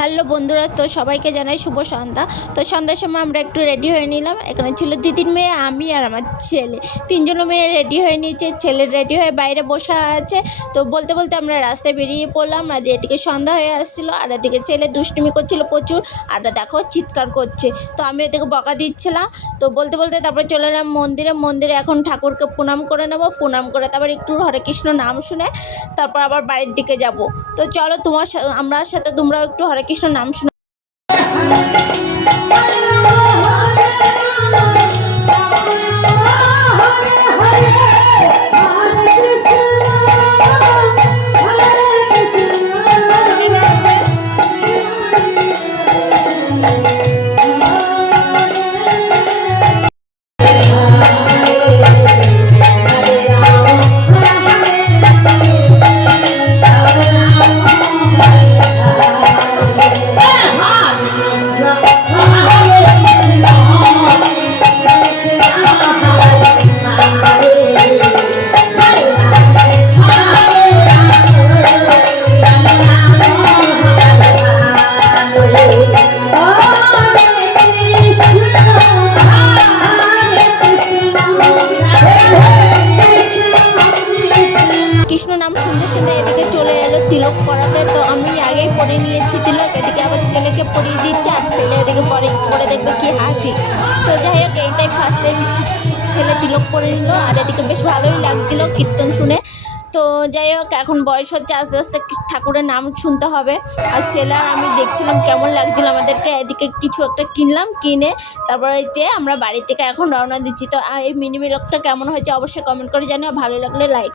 Hello বন্ধুরা, তো সবাইকে জানাই শুভ সন্ধ্যা। তো সন্ধ্যার সময় আমরা একটু রেডি হয়ে নিলাম। এখানে ছিল দিদির মেয়ে, আমি আর আমার ছেলে, তিনজনের মেয়ে রেডি হয়ে নিয়েছে। ছেলে রেডি হয়ে বাইরে বসা আছে। তো বলতে বলতে আমরা রাস্তায় বেরিয়ে পড়লাম। আর এদিকে সন্ধ্যা হয়ে আসছিলো, আর এদিকে ছেলে দুষ্টুমি করছিল প্রচুর, আর দেখো চিৎকার করছে। তো আমি ওদিকে বকা দিচ্ছিলাম। তো বলতে বলতে তারপরে চলে এলাম মন্দিরে এখন ঠাকুরকে প্রণাম করে নেবো। প্রণাম করে তারপর একটু হরে কৃষ্ণ নাম শুনে তারপর আবার বাড়ির দিকে যাব। তো চলো আমার সাথে তোমরাও একটু হরে কৃষ্ণ নাম শুনে। কৃষ্ণ নাম শুনতে শুনতে এদিকে চলে এলো তিলক পরাতে। তো আমি আগেই পরে নিয়েছি তিলক, এদিকে আবার ছেলেকে পরিয়ে দিচ্ছে, আর ছেলে ওদিকে পরে দেখবে কি হাসি। তো যাই হোক, এইটাই ফার্স্ট টাইম ছেলে তিলক পরে নিল, আর এদিকে বেশ ভালোই লাগছিল কীর্তন শুনে। তো যাই হোক, এখন বয়স হচ্ছে, আস্তে আস্তে ঠাকুরের নাম শুনতে হবে। আর ছেলে আর আমি দেখছিলাম কেমন লাগছিল আমাদেরকে। এদিকে কিছু একটা কিনলাম, কিনে তারপরে যে আমরা বাড়ি থেকে এখন রওনা দিচ্ছি। তো এই মিনি ব্লগটা কেমন হয়েছে অবশ্যই কমেন্ট করে জানিও, ভালো লাগলে লাইক।